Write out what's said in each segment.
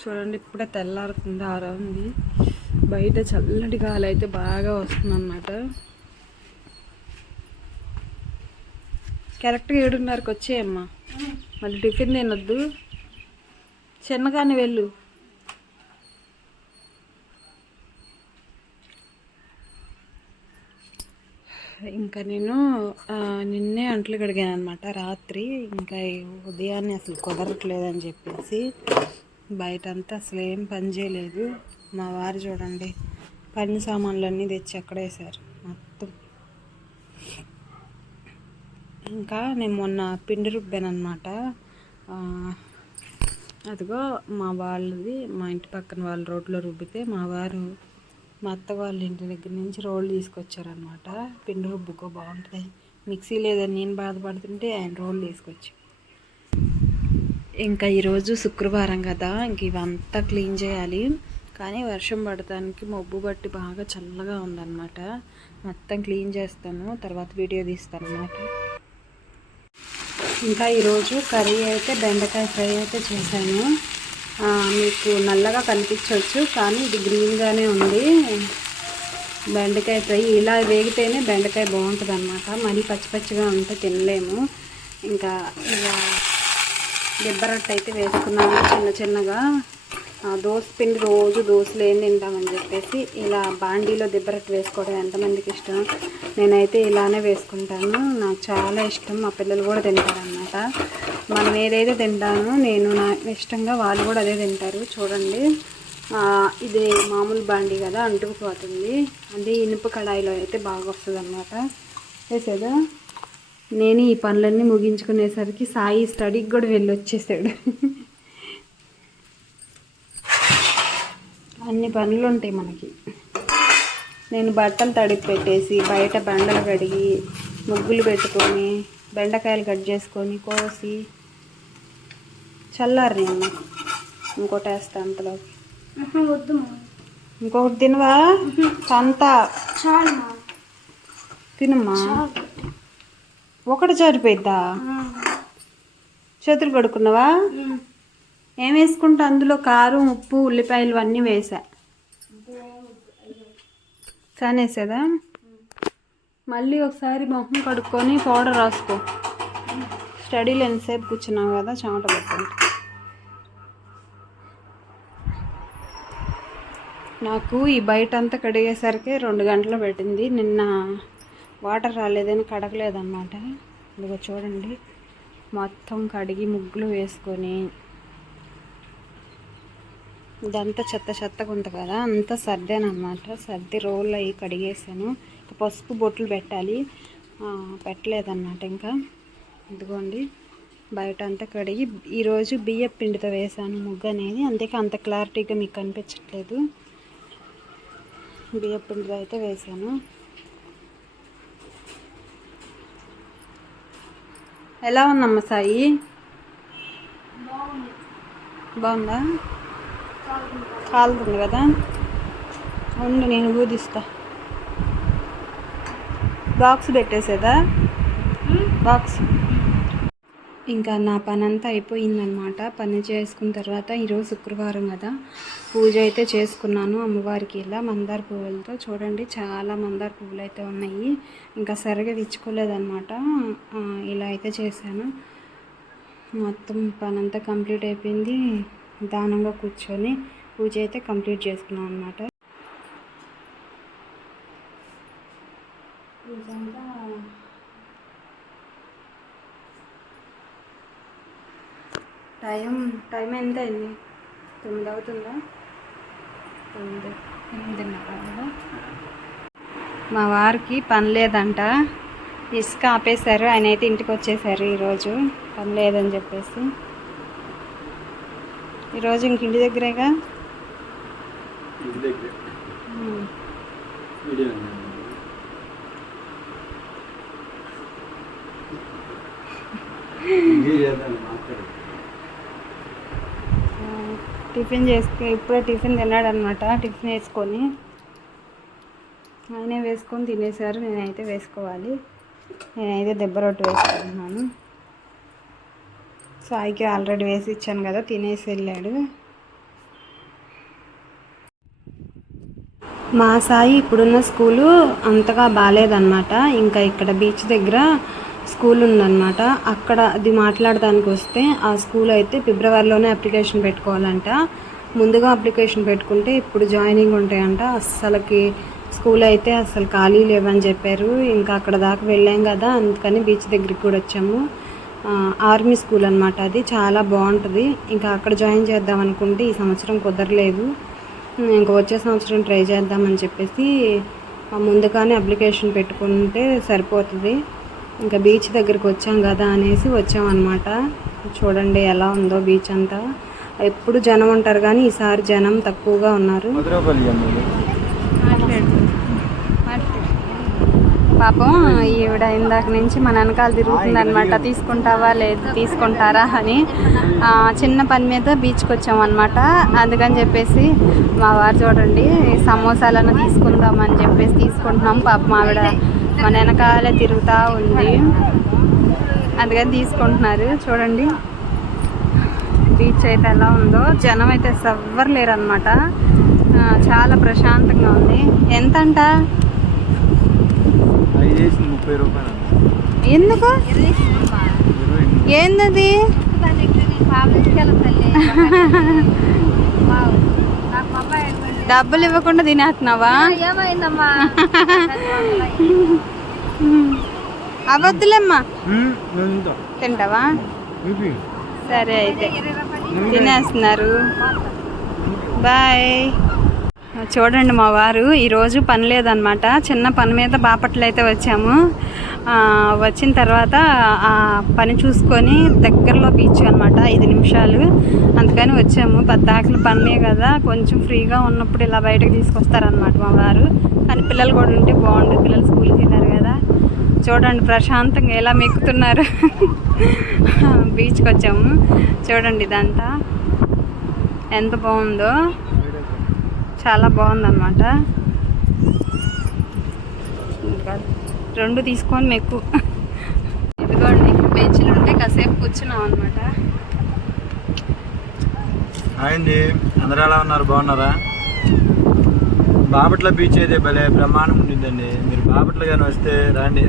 చూడండి ఇప్పుడే తెల్లారుతుంది ఆరో ఉంది. బయట చల్లటి గాలి అయితే బాగా వస్తుంది అన్నమాట కరెక్ట్గా ఏడున్నరకు వచ్చేయమ్మా. మళ్ళీ టిఫిన్ తినొద్దు. చిన్నగానే వెళ్ళు. ఇంకా నేను నిన్నే అంట్లు కడిగాను అనమాట రాత్రి. ఇంకా ఉదయాన్నే అసలు కుదరట్లేదని చెప్పేసి. బయట అంతా అసలు ఏం పని చేయలేదు. మా వారు చూడండి పని సామాన్లన్నీ తెచ్చి అక్కడ వేశారు మొత్తం. ఇంకా నేను మొన్న పిండి రుబ్బాను అదిగో మా వాళ్ళది మా ఇంటి పక్కన వాళ్ళ రోడ్లో రుబ్బితే మా వారు మా అత్త వాళ్ళ ఇంటి దగ్గర నుంచి రోళ్ళు తీసుకొచ్చారనమాట పిండి రుబ్బుకో బాగుంటుంది. మిక్సీ లేదని నేను బాధపడుతుంటే ఆయన రోళ్ళు తీసుకొచ్చి ఇంకా ఈరోజు శుక్రవారం కదా ఇంక ఇవంతా క్లీన్ చేయాలి. కానీ వర్షం పడటానికి మబ్బు బట్టి బాగా చల్లగా ఉందన్నమాట. మొత్తం క్లీన్ చేస్తాను తర్వాత వీడియో తీస్తాను అన్నమాట. ఇంకా ఈరోజు కర్రీ అయితే బెండకాయ ఫ్రై అయితే చేశాను. మీకు నల్లగా కనిపించవచ్చు కానీ ఇది గ్రీన్గానే ఉంది. బెండకాయ ఫ్రై ఇలా వేగితేనే బెండకాయ బాగుంటుంది అనమాట మరీ పచ్చి పచ్చిగా ఉంటే తినలేము. ఇంకా ఇలా దిబ్బరట్టు అయితే వేసుకున్నాను చిన్న చిన్నగా. ఆ, పిండి రోజు దోశలు ఏం తింటామని చెప్పేసి ఇలా బాండీలో దిబ్బరట్టు వేసుకోవడం ఎంతమందికి ఇష్టం? నేనైతే ఇలానే వేసుకుంటాను. నాకు చాలా ఇష్టం. మా పిల్లలు కూడా తింటారనమాట మనం ఏదైతే తింటానో నేను నా ఇష్టంగా వాళ్ళు కూడా అదే తింటారు. చూడండి. ఇది మామూలు బాండీ కదా అంటుకుపోతుంది. అది ఇనుప కడాయిలో అయితే బాగా వస్తుంది అనమాట వేసేదా? నేను ఈ పనులన్నీ ముగించుకునేసరికి సాయి స్టడీకి కూడా వెళ్ళి వచ్చేసాడు అన్ని పనులు ఉంటాయి మనకి. నేను బట్టలు తడిపి పెట్టేసి బయట బండలు కడిగి ముగ్గులు పెట్టుకొని బెండకాయలు కట్ చేసుకొని కోసి చల్లారి నేను. ఇంకోటి వేస్తా అంతలోకి. వద్దు ఇంకొకటి తినవా? అంత చాలు తినమ్మా. ఒకటి సరిపోయిద్దా చేతులు కడుక్కున్నావా? ఏం వేసుకుంటా? అందులో కారం ఉప్పు ఉల్లిపాయలు అన్నీ వేసా. చానేసేదా మళ్ళీ ఒకసారి మొహం కడుక్కొని పౌడర్ రాసుకో. స్టడీలో ఎంతసేపు కూర్చున్నావు కదా చెమట పట్టింది నాకు ఈ బయట అంతా కడిగేసరికి రెండు గంటలు పెట్టింది. నిన్న వాటర్ రాలేదని కడగలేదన్నమాట. ఇదిగో చూడండి. మొత్తం కడిగి ముగ్గులు వేసుకొని. ఇదంతా చెత్త చెత్తగా ఉంది కదా అంతా సర్దానమాట సర్ది రోల్ అయ్యి కడిగేసాను. ఇంకా పసుపు బొట్లు పెట్టాలి. పెట్టలేదన్నమాట ఇంకా. ఇదిగోండి. బయట అంతా కడిగి ఈరోజు బియ్యం పిండితో వేసాను ముగ్గు అనేది. అందుకే అంత క్లారిటీగా మీకు కనిపించట్లేదు. బియ్యం పిండితో అయితే వేసాను. ఎలా ఉందమ్మ సాయి? బాగుందా. కాలుతుంది కదా. ఉండు నేను ఊదిస్తా. బాక్స్ పెట్టేసేదా? బాక్స్. ఇంకా నా పని అంతా అయిపోయిందనమాట పని చేసుకున్న తర్వాత ఈరోజు శుక్రవారం కదా. పూజ అయితే చేసుకున్నాను అమ్మవారికి ఇలా మందార పువ్వులతో. చూడండి చాలా మందార పువ్వులు అయితే ఉన్నాయి. ఇంకా సరిగా విచ్చుకోలేదన్నమాట. ఇలా అయితే చేశాను. మొత్తం పని అంతా కంప్లీట్ అయిపోయింది. దానంగా కూర్చొని పూజ అయితే కంప్లీట్ చేసుకున్నాను అనమాట పూజ అంతా టైం టైం ఎంత అయింది తొమ్మిది. అవుతుందా తొమ్మిది ఎనిమిదిన్నర మా వారికి పని లేదంట. ఇసుక ఆపేశారు. ఆయన అయితే ఇంటికి వచ్చేసారు ఈరోజు. పని లేదని చెప్పేసి. ఈరోజు ఇంక ఇంటి దగ్గరేగా? మాట్లాడు టిఫిన్ చేసుకు ఇప్పుడే టిఫిన్ తిన్నాడు అనమాట టిఫిన్ వేసుకొని. ఆయనే వేసుకొని తినేసారు నేనైతే వేసుకోవాలి. నేనైతే దెబ్బ రొట్టె వేసుకుంటున్నాను. సాయికి ఆల్రెడీ వేసి ఇచ్చాను కదా తినేసి వెళ్ళాడు. మా సాయి ఇప్పుడున్న స్కూలు అంతగా బాగాలేదన్నమాట ఇంకా ఇక్కడ బీచ్ దగ్గర స్కూల్ ఉందన్నమాట అక్కడ అది మాట్లాడడానికి వస్తే ఆ స్కూల్ అయితే ఫిబ్రవరిలోనే అప్లికేషన్ పెట్టుకోవాలంట. ముందుగా అప్లికేషన్ పెట్టుకుంటే ఇప్పుడు జాయినింగ్ ఉంటాయంట. అస్సలకి స్కూల్ అయితే అసలు ఖాళీ లేవని చెప్పారు. ఇంకా అక్కడ దాకా వెళ్ళాం కదా అందుకని బీచ్ దగ్గరికి కూడా వచ్చాము. ఆర్మీ స్కూల్ అనమాట అది. చాలా బాగుంటుంది. ఇంకా అక్కడ జాయిన్ చేద్దాం అనుకుంటే ఈ సంవత్సరం కుదరలేదు. ఇంకా వచ్చే సంవత్సరం ట్రై చేద్దామని చెప్పేసి ముందుగానే అప్లికేషన్ పెట్టుకుంటే సరిపోతుంది. ఇంకా బీచ్ దగ్గరికి వచ్చాం కదా అనేసి వచ్చామన్నమాట. చూడండి ఎలా ఉందో బీచ్ అంతా. ఎప్పుడు జనం ఉంటారు కానీ ఈసారి జనం తక్కువగా ఉన్నారు. పాపం ఈవిడ ఇందాక నుంచి మన వెనకాల తిరుగుతుంది అనమాట తీసుకుంటావా లేదు తీసుకుంటారా అని. చిన్న పని మీద బీచ్కి వచ్చామన్నమాట. అందుకని చెప్పేసి మా వారు చూడండి సమోసాలను తీసుకుందామని చెప్పేసి తీసుకుంటున్నాం. పాపం ఆవిడ మన వెనకాలే తిరుగుతూ ఉంది. అందుకని తీసుకుంటున్నారు. చూడండి. బీచ్ అయితే ఎలా ఉందో. జనం అయితే ఎవ్వరు లేరు అనమాట చాలా ప్రశాంతంగా ఉంది. ఎంత అంట ఎందుకు? ఏందది? డబ్బులు ఇవ్వకుండా తినేస్తున్నావా? ఏమైందమ్మా? అవద్దులేమ్మా. తింటావా. సరే అయితే. తినేస్తున్నారు. బాయ్. చూడండి మా వారు ఈరోజు పని లేదనమాట చిన్న పని మీద బాపట్ల అయితే వచ్చాము వచ్చిన తర్వాత ఆ పని చూసుకొని దగ్గరలో బీచ్ అనమాట ఐదు నిమిషాలు. అందుకని వచ్చాము. పద్దాకలు పనే కదా కొంచెం ఫ్రీగా ఉన్నప్పుడు ఇలా బయటకు తీసుకొస్తారనమాట మా వారు. కానీ పిల్లలు కూడా ఉంటే బాగుండు పిల్లలు స్కూల్కి వెళ్ళారు కదా. చూడండి ప్రశాంతంగా ఎలా మెక్కుతున్నారు. బీచ్కి వచ్చాము. చూడండి ఇదంతా. ఎంత బాగుందో. చాలా బాగుందన్నమాట. ఇంకా రెండు తీసుకొని మెక్కు. ఇదిగోండి బెంచ్లు ఉంటే కాసేపు కూర్చున్నాం అనమాట అండి అందరూ ఎలా ఉన్నారు? బాగున్నారా? బాపట్ల బీచ్ అయితే భలే బ్రహ్మాండం ఉండిందండి. మీరు బాపట్ల కానీ వస్తే రండి.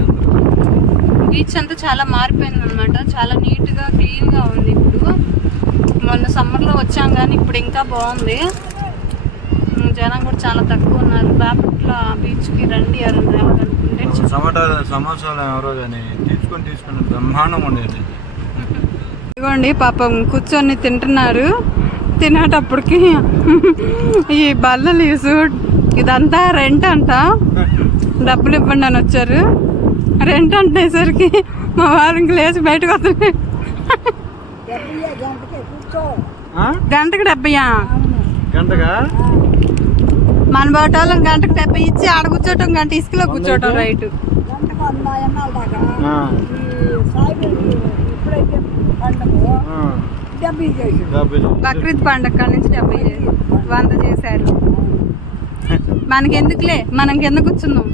బీచ్ అంతా చాలా మారిపోయింది అనమాట చాలా నీట్గా క్లీన్గా ఉంది ఇప్పుడు. మొన్న సమ్మర్లో వచ్చాం కానీ ఇప్పుడు ఇంకా బాగుంది. జనం కూడా చాలా తక్కువ ఉన్నారు. బాపట్ల బీచ్కి రండి ఎవరైనా రావాలనుకుంటే. సమోటా సమోసాలు ఎవరో కానీ తీసుకొని తీసుకుని బ్రహ్మాండం ఉండేది. ఇదిగోండి పాపం కూర్చొని తింటున్నారు. తినేటప్పటికి ఈ బల్లలు ఈసు ఇదంతా రెంట్ అంట. డబ్బులు ఇవ్వండి అని వచ్చారు. రెంట్ అంటేసరికి మా వారు ఇంక లేచి బయటకు వస్తున్నాయి? గంటకు డెబ్బయా గంటగా? మన బోటాలు గంటకు డెబ్బై ఇచ్చి ఆడ కూర్చోటం గంట ఇసుకలో కూర్చోటం రైట్. బక్రీద్ పండగ నుంచి డెబ్బై వంద చేశారు. మనకెందుకులే? మనం కింద కూర్చుందాం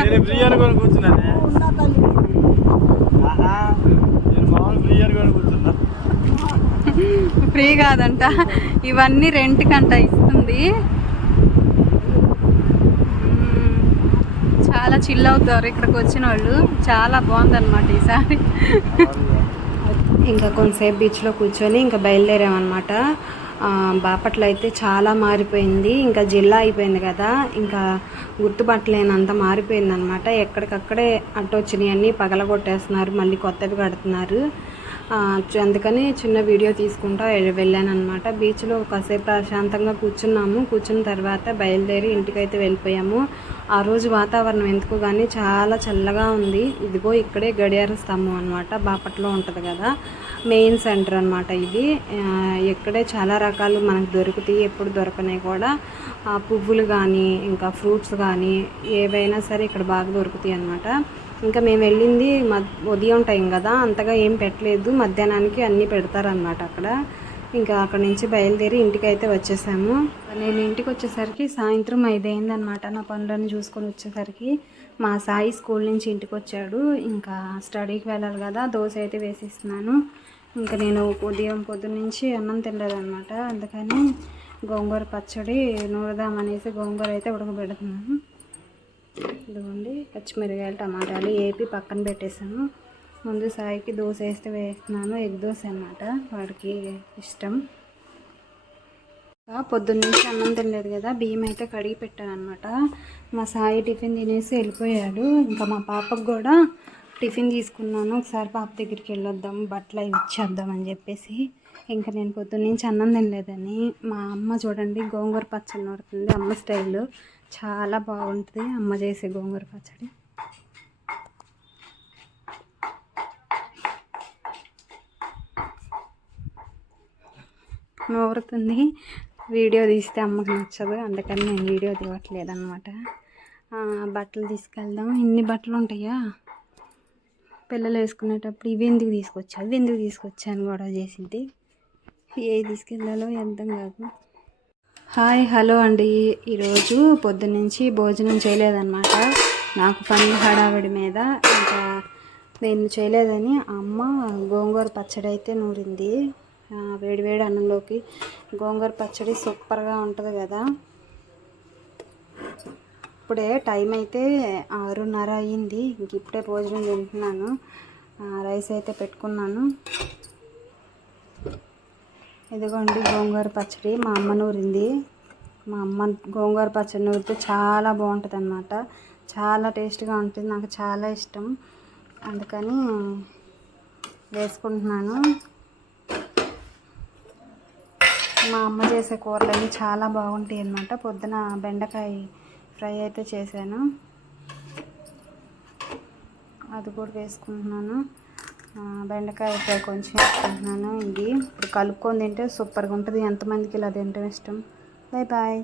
నేను ఫ్రీ అనుకొని కూర్చున్నానే ఆహా, నేను మామూలు ఫ్రీ అనుకొని కూర్చున్నా ఫ్రీ కాదంట. ఇవన్నీ రెంట్ కంట ఇస్తుంది చాలా చిల్ అవుతారు ఇక్కడికి వచ్చిన వాళ్ళు. చాలా బాగుందన్నమాట ఈసారి ఇంకా కొంతసేపు బీచ్లో కూర్చొని ఇంకా బయలుదేరామన్నమాట. బాపట్ల అయితే చాలా మారిపోయింది. ఇంకా జిల్లా అయిపోయింది కదా. ఇంకా గుర్తుపట్టలేనంత మారిపోయింది అనమాట ఎక్కడికక్కడే అడ్డు పగలగొట్టేస్తున్నారు. మళ్ళీ కొత్తవి కడుతున్నారు. అందుకని చిన్న వీడియో తీసుకుంటా వెళ్ళాను అనమాట బీచ్లో కాసేపు ప్రశాంతంగా కూర్చున్నాము. కూర్చున్న తర్వాత బయలుదేరి ఇంటికైతే వెళ్ళిపోయాము. ఆ రోజు వాతావరణం ఎందుకు కానీ చాలా చల్లగా ఉంది. ఇదిగో ఇక్కడే గడియార స్తంభం అనమాట బాపట్లో ఉంటుంది కదా. మెయిన్ సెంటర్ అనమాట ఇది. ఇక్కడే చాలా రకాలు మనకు దొరుకుతాయి ఎప్పుడు దొరకనే కూడా. ఆ, పువ్వులు కానీ ఇంకా ఫ్రూట్స్ కానీ ఏవైనా సరే ఇక్కడ బాగా దొరుకుతాయి అనమాట ఇంకా మేము వెళ్ళింది ఉదయం టైం కదా అంతగా ఏం పెట్టలేదు. మధ్యాహ్నానికి అన్నీ పెడతారనమాట అక్కడ. ఇంకా అక్కడ నుంచి బయలుదేరి ఇంటికి అయితే వచ్చేసాము. నేను ఇంటికి వచ్చేసరికి సాయంత్రం ఐదైందనమాట నా పనులను చూసుకొని వచ్చేసరికి. మా సాయి స్కూల్ నుంచి ఇంటికి వచ్చాడు ఇంకా స్టడీకి వెళ్ళాలి కదా దోశ అయితే వేసిస్తున్నాను. ఇంకా నేను ఉదయం పొద్దున్న నుంచి అన్నం తినలేదన్నమాట. అందుకని గోంగూర పచ్చడి నూరుదామనేసి గోంగూర అయితే ఉడకబెడుతున్నాను. ఇదిగోండి పచ్చిమిరకాయలు టమాటాలు ఏపీ పక్కన పెట్టేసాను ముందు సాయికి దోశ వేస్తే వేస్తున్నాను ఎగ్ దోశ అన్నమాట వాడికి ఇష్టం. పొద్దున్న నుంచి అన్నం తినలేదు కదా బియ్యం అయితే కడిగి పెట్టాను అనమాట మా సాయి టిఫిన్ తినేసి వెళ్ళిపోయాడు. ఇంకా మా పాపకు కూడా టిఫిన్ తీసుకున్నాను. ఒకసారి పాప దగ్గరికి వెళ్ళొద్దాం బట్టలు ఇచ్చేద్దాం అని చెప్పేసి. ఇంకా నేను పొద్దున్న నుంచి అన్నం తినలేదని మా అమ్మ చూడండి గోంగూర పచ్చడి నూరుతుంది. అమ్మ స్టైల్ చాలా బాగుంటుంది. అమ్మ చేసే గోంగూర పచ్చడి. నూరుతుంది. వీడియో తీస్తే అమ్మకి నచ్చదు. అందుకని నేను వీడియో తీయట్లేదు అనమాట బట్టలు తీసుకెళ్దాం. ఇన్ని బట్టలు ఉంటాయా? పిల్లలు వేసుకునేటప్పుడు ఇవి ఎందుకు తీసుకొచ్చా అవి ఎందుకు తీసుకొచ్చాను కూడా చేసింది. ఏ తీసుకెళ్ళాలో అర్థం కాదు. హాయ్ హలో అండి. ఈరోజు పొద్దున్నుంచి భోజనం చేయలేదన్నమాట. నాకు పని హడావిడి మీద ఇంకా నేను చేయలేదని అమ్మ గోంగూర పచ్చడి అయితే నూరింది. వేడివేడి అన్నంలోకి గోంగూర పచ్చడి సూపర్గా ఉంటుంది కదా. ఇప్పుడే టైం అయితే ఆరున్నర అయ్యింది. ఇంక ఇప్పుడే భోజనం తింటున్నాను. రైస్ అయితే పెట్టుకున్నాను. ఇదిగోండి గోంగూర పచ్చడి. మా అమ్మ నూరింది. మా అమ్మ గోంగూర పచ్చడి నూరితే చాలా బాగుంటుంది అనమాట చాలా టేస్ట్గా ఉంటుంది. నాకు చాలా ఇష్టం. అందుకని వేసుకుంటున్నాను. మా అమ్మ చేసే కూరలన్నీ చాలా బాగుంటాయి అన్నమాట పొద్దున బెండకాయ ఫ్రై అయితే చేశాను. అది కూడా వేసుకుంటున్నాను. బెండకాయ ఫ్రై కొంచెం వేసుకుంటున్నాను. ఇది ఇప్పుడు కలుపుకొని తింటే సూపర్గా ఉంటుంది. ఎంతమందికి ఇలా తింటే ఇష్టం? Bye bye.